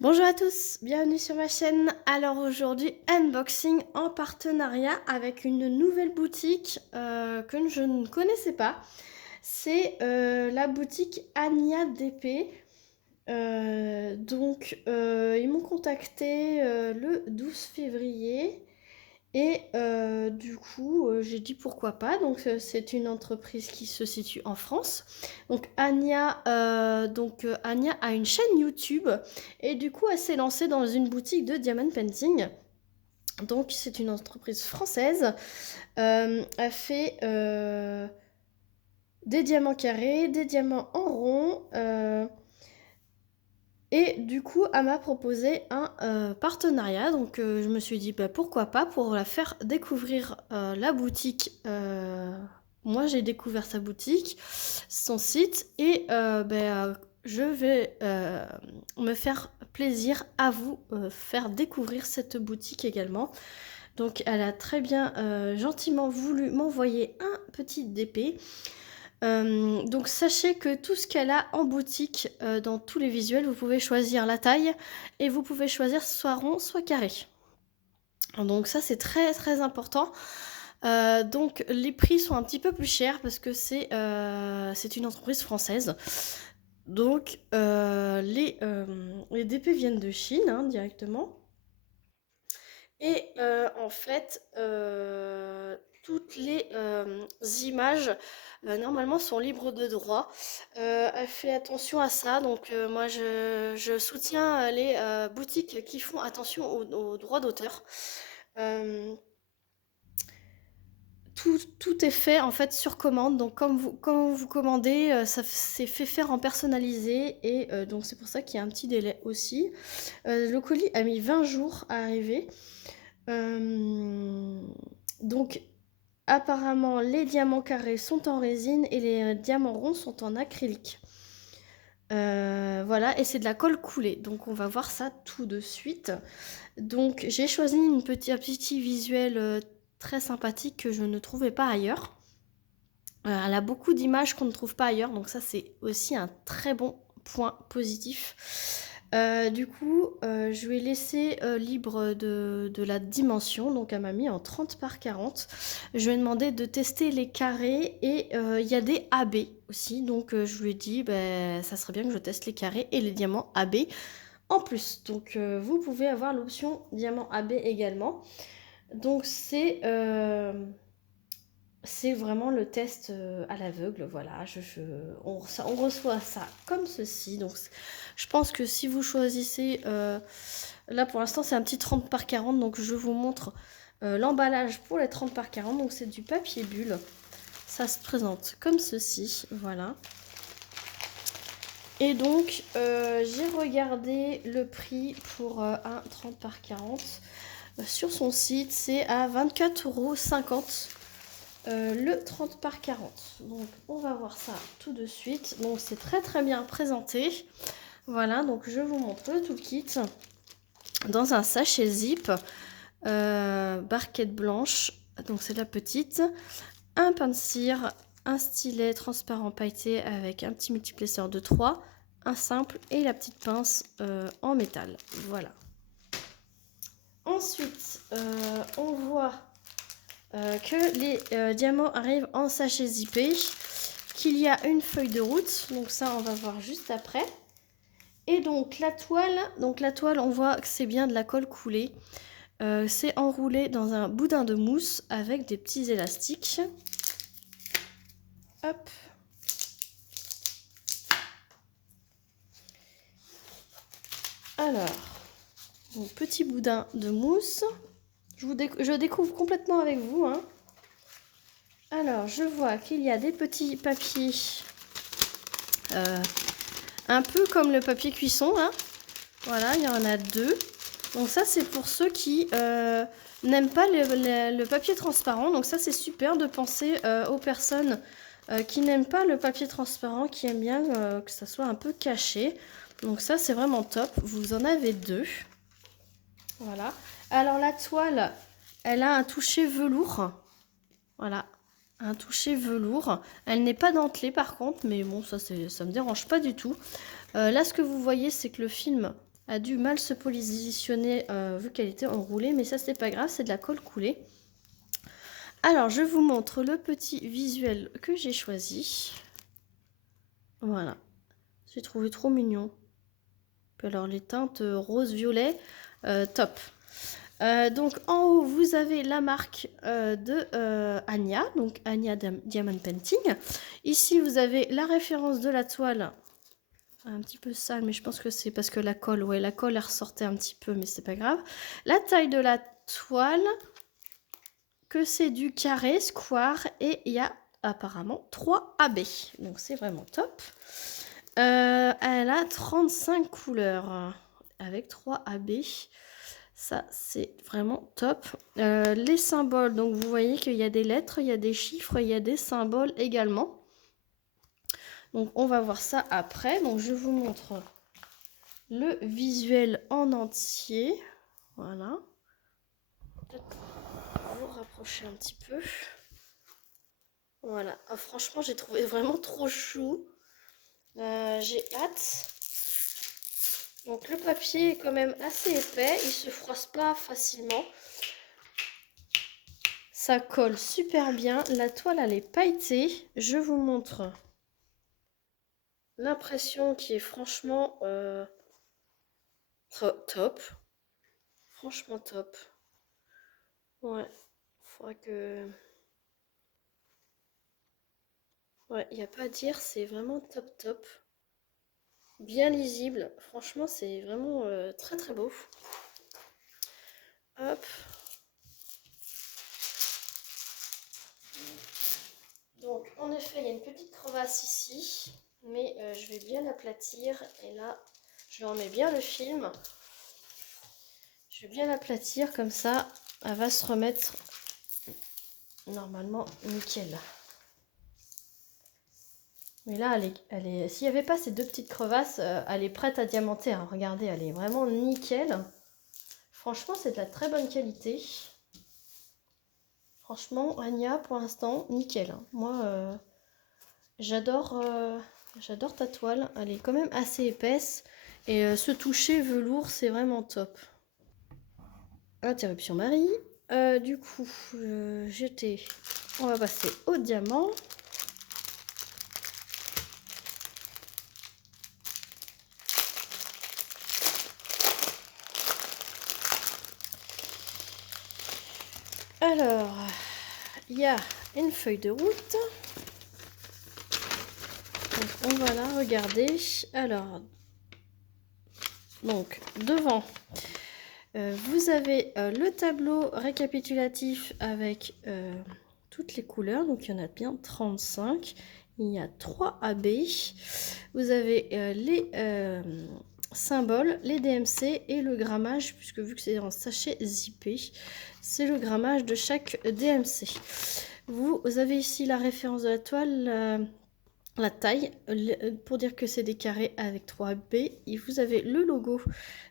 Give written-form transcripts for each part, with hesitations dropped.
Bonjour à tous, bienvenue sur ma chaîne. Alors aujourd'hui, unboxing en partenariat avec une nouvelle boutique que je ne connaissais pas. C'est la boutique Ania DP. Ils m'ont contacté le 12 février. Et du coup, j'ai dit pourquoi pas. Donc, c'est une entreprise qui se situe en France. Donc, Ania a une chaîne YouTube et du coup, elle s'est lancée dans une boutique de diamond painting. Donc, c'est une entreprise française. Elle fait des diamants carrés, des diamants en rond. Et du coup, elle m'a proposé un partenariat. Donc, je me suis dit, bah, pourquoi pas, pour la faire découvrir la boutique. Moi, j'ai découvert sa boutique, son site, et je vais me faire plaisir à vous faire découvrir cette boutique également. Donc, elle a très bien, gentiment voulu m'envoyer un petit DP. Donc sachez que tout ce qu'elle a en boutique, dans tous les visuels, vous pouvez choisir la taille et vous pouvez choisir soit rond, soit carré. Donc ça c'est très très important. Donc les prix sont un petit peu plus chers parce que c'est une entreprise française. Donc les DP viennent de Chine, hein, directement. Et en fait, toutes les images, normalement, sont libres de droit. Elle fait attention à ça, donc moi, je soutiens les boutiques qui font attention aux droits d'auteur. Euh, tout est fait en fait sur commande, donc quand vous commandez, c'est fait faire en personnalisé et donc c'est pour ça qu'il y a un petit délai aussi. Le colis a mis 20 jours à arriver. Euh, donc, apparemment, les diamants carrés sont en résine et les diamants ronds sont en acrylique. Voilà, et c'est de la colle coulée. Donc, on va voir ça tout de suite. Donc, j'ai choisi un petit visuel très sympathique que je ne trouvais pas ailleurs. Elle a beaucoup d'images qu'on ne trouve pas ailleurs, donc ça, c'est aussi un très bon point positif. Je lui ai laissé libre de la dimension, donc elle m'a mis en 30 par 40. Je lui ai demandé de tester les carrés et il y a des AB aussi, donc je lui ai dit ça serait bien que je teste les carrés et les diamants AB en plus. Donc vous pouvez avoir l'option diamant AB également. Donc c'est vraiment le test à l'aveugle, voilà. On reçoit ça comme ceci. Donc, je pense que si vous choisissez, là pour l'instant c'est un petit 30 par 40, donc je vous montre l'emballage pour les 30 par 40. Donc c'est du papier bulle. Ça se présente comme ceci, voilà. Et donc j'ai regardé le prix pour un 30 par 40 sur son site, c'est à 24,50 € le 30 par 40. Donc on va voir ça tout de suite. Donc c'est très très bien présenté. Voilà, donc je vous montre le toolkit dans un sachet zip, barquette blanche, donc c'est la petite, un pain de cire, un stylet transparent pailleté avec un petit multiplesseur de 3, un simple et la petite pince en métal. Voilà. Ensuite, on voit que les diamants arrivent en sachet zippé, qu'il y a une feuille de route, donc ça on va voir juste après. Et donc la toile on voit que c'est bien de la colle coulée. C'est enroulé dans un boudin de mousse avec des petits élastiques. Hop. Alors, donc petit boudin de mousse. Je découvre complètement avec vous, hein. Alors, je vois qu'il y a des petits papiers, un peu comme le papier cuisson, hein. Voilà, il y en a 2. Donc ça, c'est pour ceux qui n'aiment pas le papier transparent. Donc ça, c'est super de penser aux personnes qui n'aiment pas le papier transparent, qui aiment bien que ça soit un peu caché. Donc ça, c'est vraiment top. Vous en avez 2. Voilà. Alors la toile, elle a un toucher velours. Voilà, un toucher velours. Elle n'est pas dentelée par contre, mais bon, ça me dérange pas du tout. Là, ce que vous voyez, c'est que le film a dû mal se positionner vu qu'elle était enroulée, mais ça c'est pas grave, c'est de la colle coulée. Alors je vous montre le petit visuel que j'ai choisi. Voilà, j'ai trouvé trop mignon. Puis alors les teintes rose-violet, top. Donc en haut vous avez la marque de Anya, donc Anya Diamond Painting. Ici vous avez la référence de la toile, un petit peu sale, mais je pense que c'est parce que la colle, ouais, la colle elle ressortait un petit peu, mais c'est pas grave. La taille de la toile, que c'est du carré, square, et il y a apparemment 3 AB, donc c'est vraiment top. Elle a 35 couleurs avec 3 AB. Ça, c'est vraiment top. Les symboles, donc vous voyez qu'il y a des lettres, il y a des chiffres, il y a des symboles également. Donc on va voir ça après. Donc je vous montre le visuel en entier. Voilà. Peut-être vous rapprocher un petit peu. Voilà. Ah, franchement, j'ai trouvé vraiment trop chou. J'ai hâte. Donc le papier est quand même assez épais. Il se froisse pas facilement. Ça colle super bien. La toile, elle est pailletée. Je vous montre l'impression qui est franchement top. Franchement top. Ouais. Faudra que... Ouais, il n'y a pas à dire. C'est vraiment top top. Bien lisible. Franchement, c'est vraiment très très beau. Hop. Donc, en effet, il y a une petite crevasse ici. Mais je vais bien l'aplatir. Et là, je remets bien le film. Je vais bien l'aplatir comme ça. Elle va se remettre normalement nickel. Mais là, s'il n'y avait pas ces deux petites crevasses, elle est prête à diamanter. Hein. Regardez, elle est vraiment nickel. Franchement, c'est de la très bonne qualité. Franchement, Anya, pour l'instant, nickel. Hein. Moi, j'adore ta toile. Elle est quand même assez épaisse. Et ce toucher velours, c'est vraiment top. Interruption Marie. Du coup, on va passer au diamant. Alors, il y a une feuille de route. Donc, on va la regarder. Alors, donc, devant, vous avez le tableau récapitulatif avec toutes les couleurs. Donc, il y en a bien 35. Il y a 3 AB. Vous avez les symboles, les DMC et le grammage, puisque vu que c'est en sachet zippé, c'est le grammage de chaque DMC. Vous avez ici la référence de la toile, la taille, pour dire que c'est des carrés avec 3B. Et vous avez le logo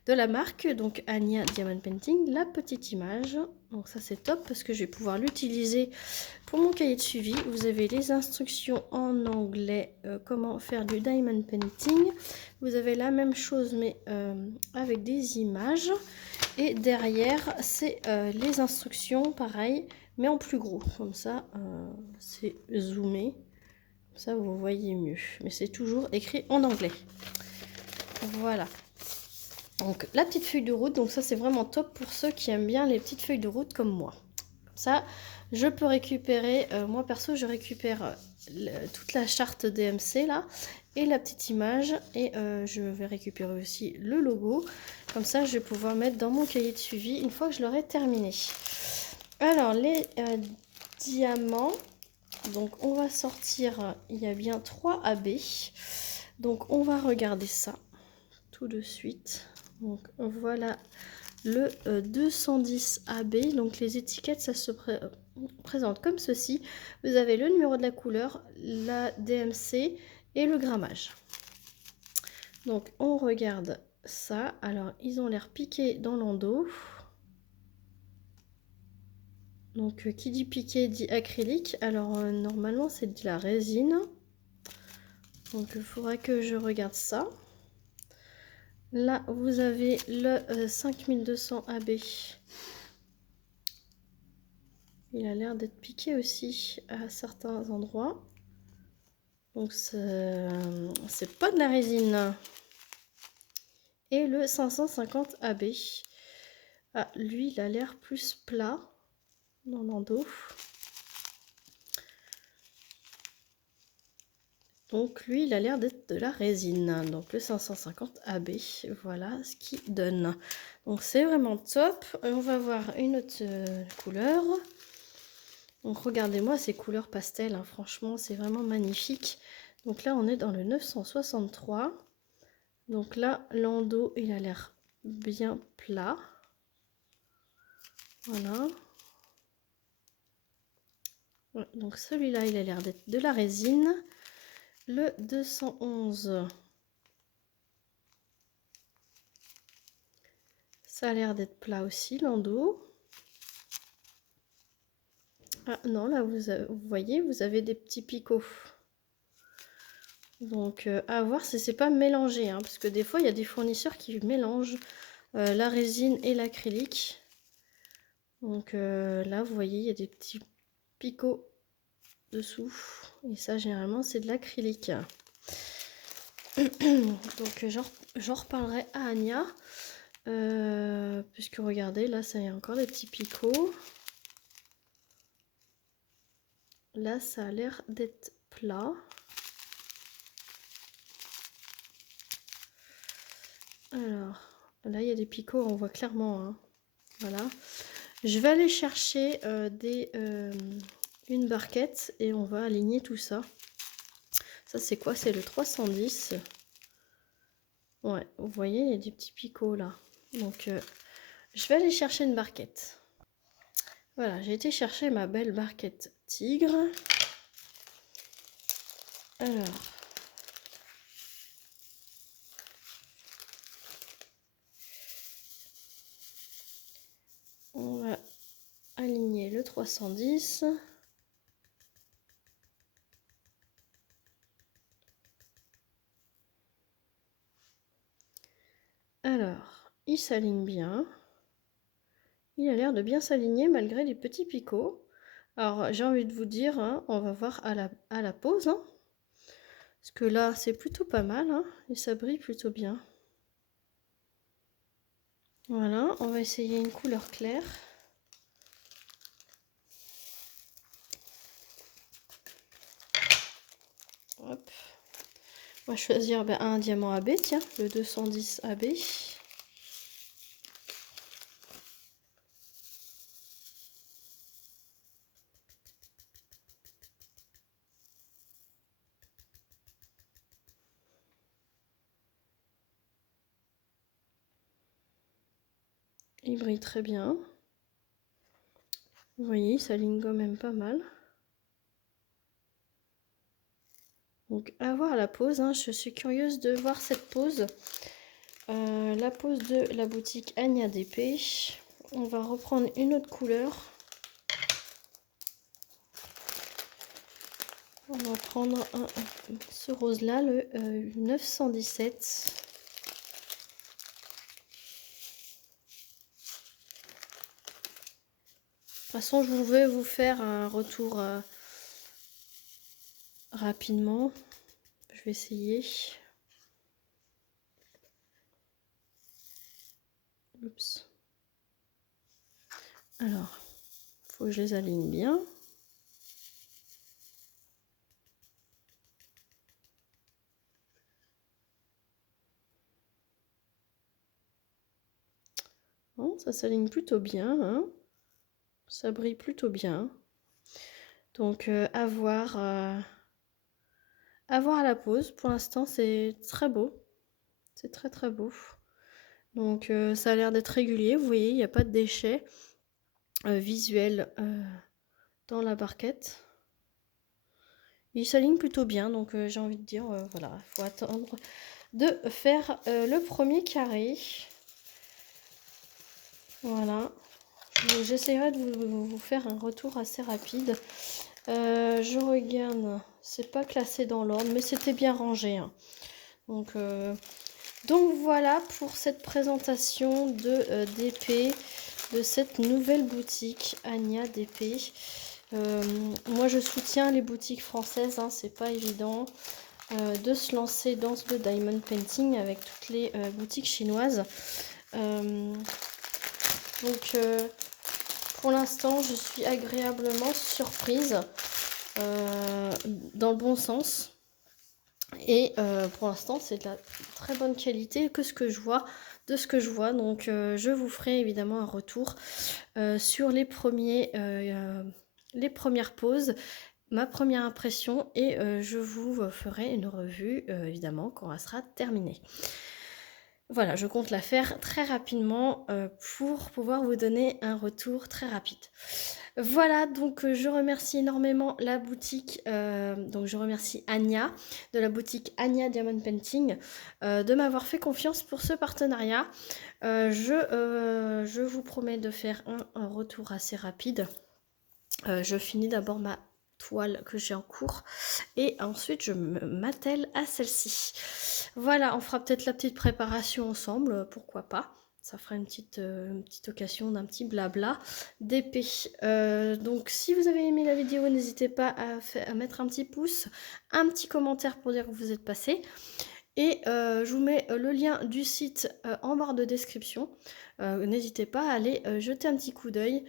de la marque, donc Anya Diamond Painting, la petite image. Donc ça c'est top parce que je vais pouvoir l'utiliser pour mon cahier de suivi. Vous avez les instructions en anglais, comment faire du diamond painting. Vous avez la même chose mais avec des images. Et derrière, c'est les instructions, pareil, mais en plus gros. Comme ça, c'est zoomé. Comme ça, vous voyez mieux. Mais c'est toujours écrit en anglais. Voilà. Donc, la petite feuille de route. Donc, ça, c'est vraiment top pour ceux qui aiment bien les petites feuilles de route comme moi. Comme ça, je peux récupérer... moi, perso, je récupère toute la charte DMC, là. Et la petite image. Et je vais récupérer aussi le logo. Comme ça, je vais pouvoir mettre dans mon cahier de suivi une fois que je l'aurai terminé. Alors, les diamants. Donc, on va sortir. Il y a bien 3 AB. Donc, on va regarder ça tout de suite. Donc, voilà le 210 AB. Donc, les étiquettes, ça se présente comme ceci. Vous avez le numéro de la couleur, la DMC et le grammage. Donc, on regarde ça. Alors, ils ont l'air piqués dans l'endos. Donc, qui dit piqué dit acrylique. Alors, normalement, c'est de la résine. Donc, il faudra que je regarde ça. Là, vous avez le 5200 AB. Il a l'air d'être piqué aussi à certains endroits. Donc, c'est pas de la résine. Et le 550 AB. Ah, lui, il a l'air plus plat dans l'endos. Donc, lui, il a l'air d'être de la résine. Donc, le 550 AB, voilà ce qu'il donne. Donc, c'est vraiment top. On va voir une autre couleur. Donc regardez-moi ces couleurs pastel, hein. Franchement c'est vraiment magnifique. Donc là on est dans le 963. Donc là l'endos il a l'air bien plat. Voilà. Ouais, donc celui-là il a l'air d'être de la résine. Le 211. Ça a l'air d'être plat aussi l'endos. Ah non là vous voyez vous avez des petits picots. Donc à voir si c'est pas mélangé, hein, parce que des fois il y a des fournisseurs qui mélangent la résine et l'acrylique. Donc là vous voyez il y a des petits picots dessous et ça généralement c'est de l'acrylique. Donc j'en reparlerai à Anya puisque regardez là ça y a encore des petits picots. Là ça a l'air d'être plat. Alors là il y a des picots, on voit clairement, hein. Voilà. Je vais aller chercher une barquette et on va aligner tout ça. Ça c'est quoi? C'est le 310. Ouais, vous voyez, il y a des petits picots là. Donc je vais aller chercher une barquette. Voilà, j'ai été chercher ma belle barquette tigre. Alors, on va aligner le 310. Alors, il s'aligne bien. Il a l'air de bien s'aligner malgré les petits picots. Alors, j'ai envie de vous dire, hein, on va voir à la pose. Hein, parce que là, c'est plutôt pas mal. Hein, et ça brille plutôt bien. Voilà, on va essayer une couleur claire. Hop. On va choisir un diamant AB, tiens, le 210 AB. Il brille très bien. Vous voyez, il s'aligne quand même pas mal. Donc à voir la pose, hein. Je suis curieuse de voir cette pose. La pose de la boutique Anya DP. On va reprendre une autre couleur. On va prendre ce rose là, le 917. De toute façon, je vais vous faire un retour rapidement. Je vais essayer. Oups. Alors, il faut que je les aligne bien. Bon, ça s'aligne plutôt bien, hein. Ça brille plutôt bien. Donc à voir à la pose. Pour l'instant, c'est très beau. C'est très très beau. Donc ça a l'air d'être régulier. Vous voyez, il n'y a pas de déchets visuels dans la barquette. Il s'aligne plutôt bien. Donc j'ai envie de dire, voilà, il faut attendre de faire le premier carré. Voilà. J'essaierai de vous faire un retour assez rapide. Je regarde, c'est pas classé dans l'ordre, mais c'était bien rangé. Hein. Donc Donc voilà pour cette présentation de d'épée, de cette nouvelle boutique Ania d'épée. Moi je soutiens les boutiques françaises, hein, c'est pas évident de se lancer dans le diamond painting avec toutes les boutiques chinoises. Donc pour l'instant je suis agréablement surprise dans le bon sens. Et pour l'instant c'est de la très bonne qualité que ce que je vois, de ce que je vois. Donc je vous ferai évidemment un retour sur les premières poses, ma première impression, et je vous ferai une revue évidemment quand elle sera terminée. Voilà, je compte la faire très rapidement pour pouvoir vous donner un retour très rapide. Voilà, donc je remercie énormément la boutique, donc je remercie Ania de la boutique Ania Diamond Painting de m'avoir fait confiance pour ce partenariat. Je vous promets de faire un retour assez rapide. Je finis d'abord ma toile que j'ai en cours et ensuite je m'attelle à celle-ci. Voilà, on fera peut-être la petite préparation ensemble, pourquoi pas. Ça fera une petite occasion d'un petit blabla d'épée. Donc si vous avez aimé la vidéo, n'hésitez pas à mettre un petit pouce, un petit commentaire pour dire que vous êtes passé. Et je vous mets le lien du site en barre de description. N'hésitez pas à aller jeter un petit coup d'œil.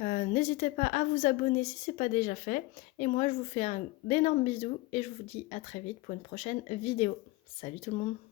N'hésitez pas à vous abonner si ce n'est pas déjà fait. Et moi, je vous fais un énorme bisou et je vous dis à très vite pour une prochaine vidéo. Salut tout le monde!